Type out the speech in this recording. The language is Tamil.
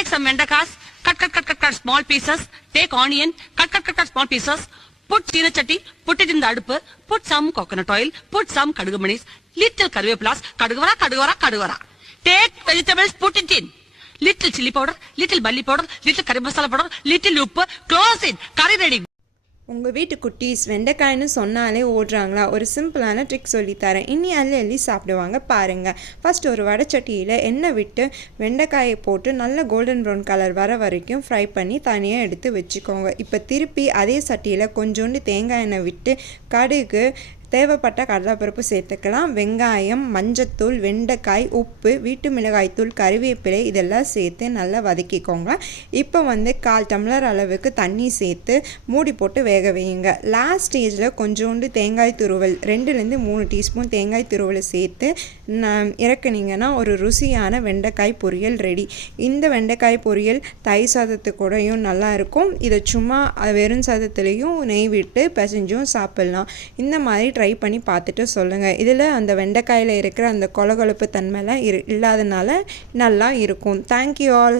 Take some vendakas, cut small pieces. Take onion, cut small pieces. Put china chatti, put it in the adupu. Put some coconut oil, put some kadugumanis, little karvepulas, kadugavara. Take vegetables, put it in. Little chili powder, little barley powder, little curry masala powder, little uppu. Close it. Curry ready. உங்கள் வீட்டு குட்டீஸ் வெண்டைக்காய்னு சொன்னாலே ஓடுறாங்களா? ஒரு சிம்பிளான ட்ரிக் சொல்லித்தரேன். இனி அள்ளி சாப்பிடுவாங்க பாருங்கள். ஃபஸ்ட் ஒரு வடைச்சட்டியில் எண்ணெய் விட்டு வெண்டைக்காயை போட்டு நல்ல கோல்டன் ப்ரௌன் கலர் வர வரைக்கும் ஃப்ரை பண்ணி தனியாக எடுத்து வச்சுக்கோங்க. இப்போ திருப்பி அதே சட்டியில் கொஞ்சோண்டு தேங்காய் எண்ணெய் விட்டு கடுகு, தேவைப்பட்ட கடலைப்பருப்பு சேர்த்துக்கலாம். வெங்காயம், மஞ்சத்தூள், வெண்டைக்காய், உப்பு, வீட்டு மிளகாய்த்தூள், கறிவேப்பிலை இதெல்லாம் சேர்த்து நல்லா வதக்கிக்கோங்க. இப்போ 1/4 டம்ளர் அளவுக்கு தண்ணி சேர்த்து மூடி போட்டு வேக வையுங்க. லாஸ்ட் ஸ்டேஜில் கொஞ்சோண்டு தேங்காய் துருவல் 2-3 டீஸ்பூன் தேங்காய் துருவலை சேர்த்து இறக்குனீங்கன்னா ஒரு ருசியான வெண்டைக்காய் பொரியல் ரெடி. இந்த வெண்டைக்காய் பொரியல் தயிர் சாதத்து கூடயும் நல்லாயிருக்கும். இதை சும்மா வெறும் சாதத்துலேயும் நெய் விட்டு பிசைஞ்சும் சாப்பிட்லாம். இந்த மாதிரி ட்ரை பண்ணி பார்த்துட்டு சொல்லுங்கள். இதில் அந்த வெண்டைக்காயில் இருக்கிற அந்த கொலகொலப்பு தன்மைலாம் இல்லாதனால நல்லா இருக்கும். Thank you all.